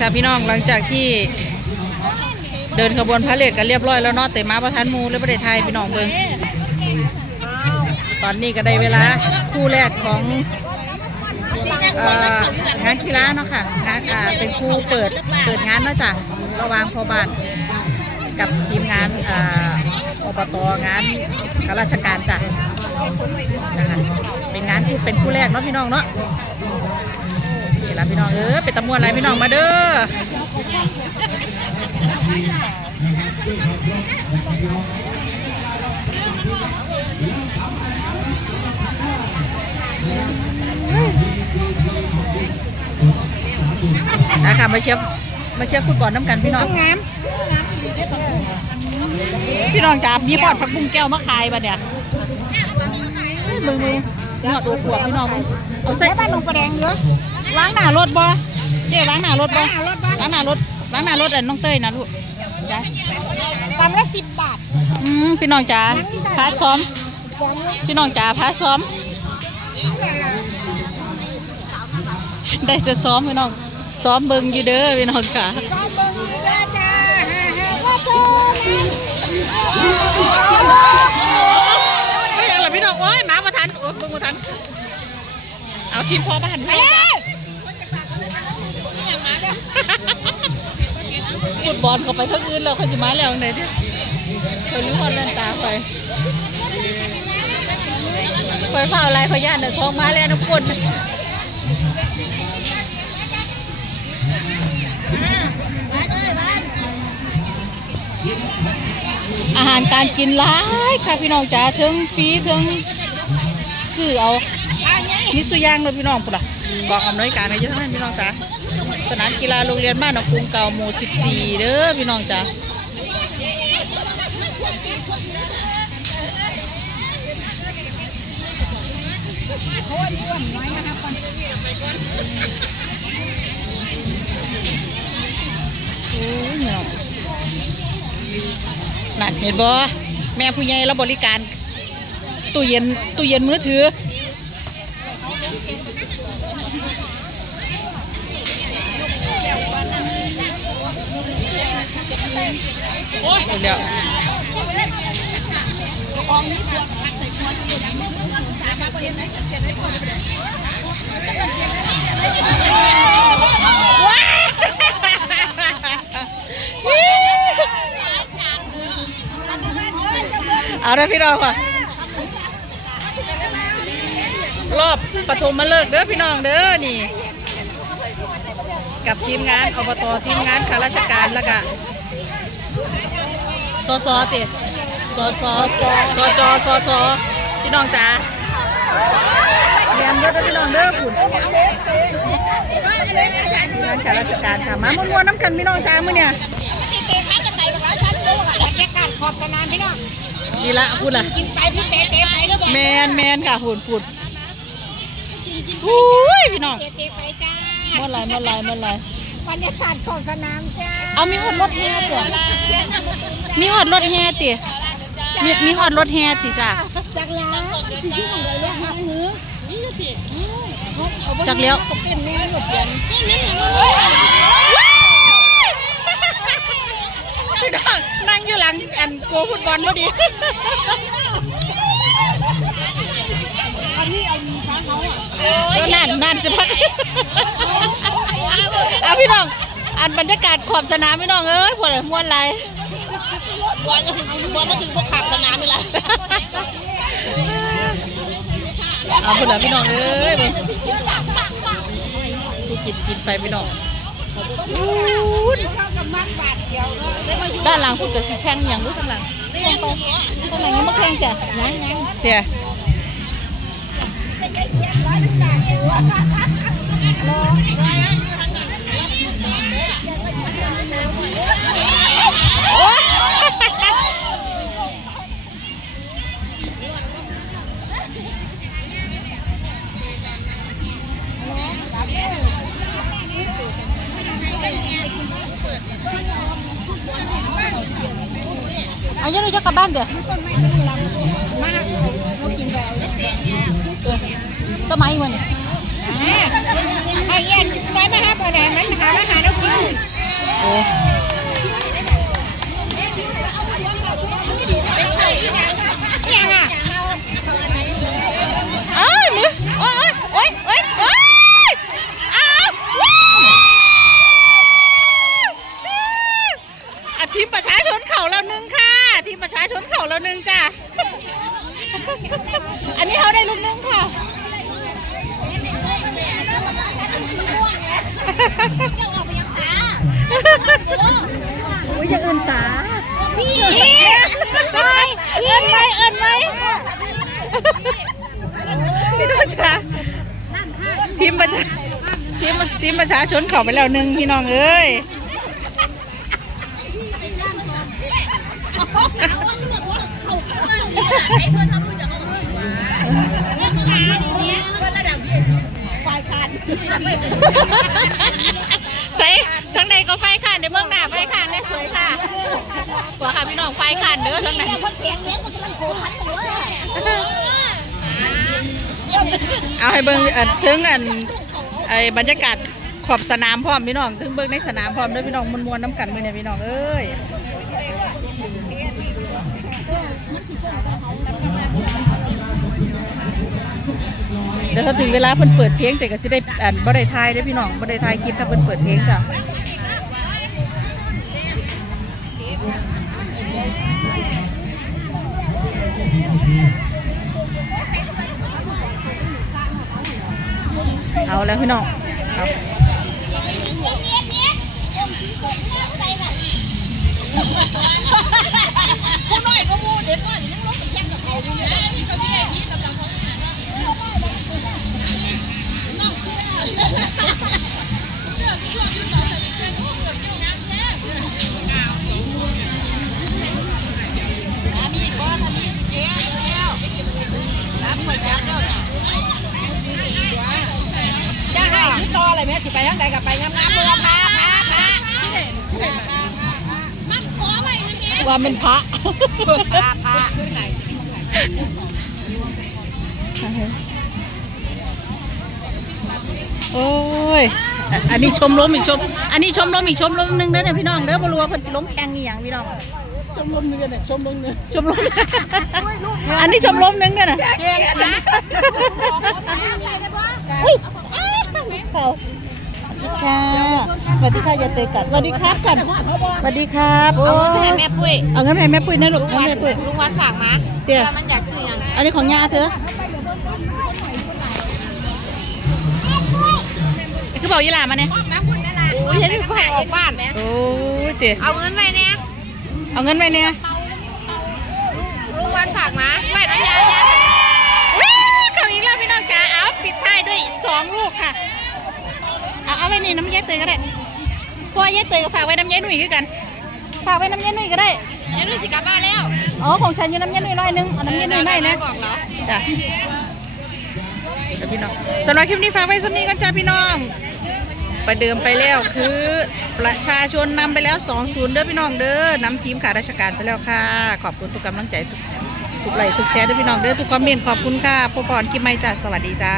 ค่ะพี่น้องหลังจากที่เดินขบวนพาเลทกันเรียบร้อยแล้วเนาะแต่มาประทันมูและประเทศไทยพี่น้องเบิงตอนนี้ก็ได้เวลาคู่แรกของงานกีฬาเนาะค่ะงานเป็นคู่เปิดเปิดงานเนาะจ้ะระหวางพอบานกับทีมงานอบตงานข้าราชการจ้ะนะคะเป็นงานคู่เป็นคู่แรกเนาะพี่น้องเนาะ ละพี่น้องเออเป็นตำมวนอะไรพี่น้องมาเด้อนะคะมาเชียร์มาเชียร์ฟุตบอลน้ำกันพี่น้องงามพี่น้องจ้ามีปอดผักบุ้งแก้วมาขายบัดเนี่ยเฮ้ยมึงมึงยอดอวบๆพี่น้องมึงเอาใส่บ้านลงประแดงเยอะ ล้างหน้ารถบ่เจ๊ล้างหน้ารถบ่ล้างหน้ารถบ่ล้างหน้ารถล้างหน้ารถอันน้องเต้ยนะลูกจ้ะกำละสิบบาท อืมพี่น้องจ๋าพาซ้อมฟองละพี่น้องจ๋าพาซ้อม ได้จะซ้อมพี่น้อง ซ้อมเบิ่งอยู่เด้อพี่น้องจ๋าก็เบิ่งได้จ้าฮ่าฮ่าว่าโตนะไม่ยังหรอพี่น้องโอ้ยหมาประทันโอ้ยเบิ่งประทัน เอาทีมพอบ้านพี่น้องจ๋า ฟุตบอลเขาไปทั้งอื่นแล้วเขาจะมาแล้วไหนดิเขารู้ว่าเล่นตาไปคอยเฝ้าอะไรเขาย่านเดือดทองมาแล้วน้ำคนอาหารการกินหลายค่ะพี่น้องจ๋าถึงฟรีถึงซื้อเอานี่สุย่างเลยพี่น้องปุ่นล่ะกองอำนวยการอะไรเยอะทั้งนั้นพี่น้องจ๋า สนามกีฬาโรงเรียนบ้านหนองกรุงเก่าหมู่ 14 เด้อพี่น้องจ๋าโอ้ยอ้วนน้อยนะครับก่อนโอ้ยเนาะนั่นเห็นบ่แม่ผู้ใหญ่เราบริการตู้เย็นตู้เย็นมือถือ เด็นไหนจะเสียได้พอเลยวเอาได้อพี่น้องค่ะรอบปฐมมาเลิกษ์เด้อพี่น้องเด้อนี่ กับทีมงานอบตทีมงานข้าราชการแล้วก็ สสติสสสจสสพี่น้องจ๋าเรียนเด้อเด้อพี่น้องเด้อผุ่นเล็กเต็งเล็กทีมงานข้าราชการค่ะ มาม่วนๆน้ำกันพี่น้องจ๋ามื้อเนี่ยที่เตะข้างกันไตของเราชั้นรู้อะบรรยากาศขอบสนามพี่น้องนี่ละพูดละกินไปพี่เตะเตะไปหรือเปล่าแมนแมนค่ะผุ่นผุ่นอุ้ยพี่น้องเตะเตะไปจ้าเมื่อไรเมื่อไรเมื่อไรบรรยากาศขอบสนามจ้า เอามีหอดรถแห่ติมีหอดรถแห่ติมีมีหอดรถแห่ติจ้ะจากร้านสิที่ของเราเนี่ยหาหือนี่จะติจากเลี้ยวตกเต้นแม่หลบเปลี่ยนนี่นี่นี่พี่น้องนั่งอยู่หลังอันโกฟุตบอลพอดีอันนี้เอามีช้างเขาอะก็นั่นนั่นจะพักเอาพี่น้อง อันบรรยากาศขอบสนามพี่น้องเอ้ยปวดม้วนไรบอลมาถึงบอลมาถึงพวกขาดสนามนี่แหละเอาพุ่นละพี่น้องเอ้ยเบิ่งผู้กินกินไปพี่น้องเข้ากับมัดบาทเดียวก็ด้านหลังพูดกับสีแข้งอหย่างรู้ข้างหลังข้างหลังยังไม่แข้งจ้ะยังยังเสียโอ๊ย เอาเยอะเลยจะกลับบ้านเดี๋ยว โอ้ยอย่าเอินตาพี่ไปเอินไหมเอินไหมพี่น้องจ้าทีมประชาทีมทีมประชาชนเขาไปแล้วหนึ่งพี่น้องเอ้ยฝ่ายการ ใส่ทั้งในก็ไฟขันในเบื้องหน้าไฟขันได้สวยค่ะหัวค่ะพี่น้องไฟขันเด้อทั้งในคนแข็งเลี้ยงมันกำลังโผล่พันตัวเอาให้เบิ่งอันถึงอันไอ้บรรยากาศขอบสนามพร้อมพี่น้องถึงเบิ่งในสนามพร้อมด้วยพี่น้องมวนๆน้ำกันมือเนี่ยพี่น้องเอ้ย เดี๋ยวถ้าถึงเวลาเพิ่นเปิดเพลงแต่ก็สิได้อันบ่ได้ทายเด้พี่น้องบ่ได้ทายคลิปถ้าเพิ่นเปิดเพลงจ้ะเอาแล้วพี่น้องเอา ไรแม่สิไปทางใดกับไปงามๆเลยพาพาพาว่าเป็นพระพาพาโอ้ย อันนี้ชมรมอีกชม อันนี้ชมรมอีกชมรมหนึงเด้อเนี่ยพี่น้องเด้อบรัวาเพิ่นสิล้มแข่งอีหยังพี่น้อง ชมรมนึงเนี่ยชมรมนึงชมรมอันนี้ชมรมหนึงเนี่ยนะแข่งนะอุ้ยอ้าวเขา ค่ะสวัสดีค่ะอย่าเตะกันสวัสดีครับกันสวัสดีครับโอ้เอาเงินไปให้แม่ปุ้ยเอาเงินไปให้แม่ปุ้ยนะลูกลุงเอาวัเงินนไปปุ้ย ลุงวันฝากมาเดี๋ยวว่ามันอยากซื้อหยังอันนี้ของยาเธอคือบอกยี่หลามาเนี่ย โอ้ยฉันก็ให้ออกบ้านโอ้ยเตี๋ยเอาเงินไปเนี่ยเอาเงินไปเนี่ยลุงวันฝากมาไม่น้ำยายาวิเขาอีกแล้วพี่น้องจ๋าเอาปิดท้ายด้วยสองลูกค่ะ เอาเอาไว้นี่น้ำยาย เตยก็ได้เพราะว่อยายเตยก็ฝากไว้น้ำยายหนุ่ยคือกัน ฝากไว้น้ำยายหนุ่ยก็ได้ยายนุ่ยสิกลับบ้านแล้วอ๋อของฉันอยู่น้ำยายหนุ่ยน้อยนึงเอาน้ำยายหนุ่ยน้อยนะ บอกเหรอ จ้ะเดี๋ยวพี่น้องสำหรับคลิปนี้ฝากไว้สำนี้กันจ้าพี่น้อง ประเดิมไปแล้วคือประชาชนนำไปแล้ว 2 0เด้อพี่น้องเด้อนำทีมข้าราชการไปแล้วค่ะ ขอบคุณทุกกำลังใจทุกทุกไลค์ทุกแชร์เด้อพี่น้องเด้อทุกคอมเมนต์ขอบคุณค่ะพบก่อนคลิปใหม่จ้าสวัสดีจ้า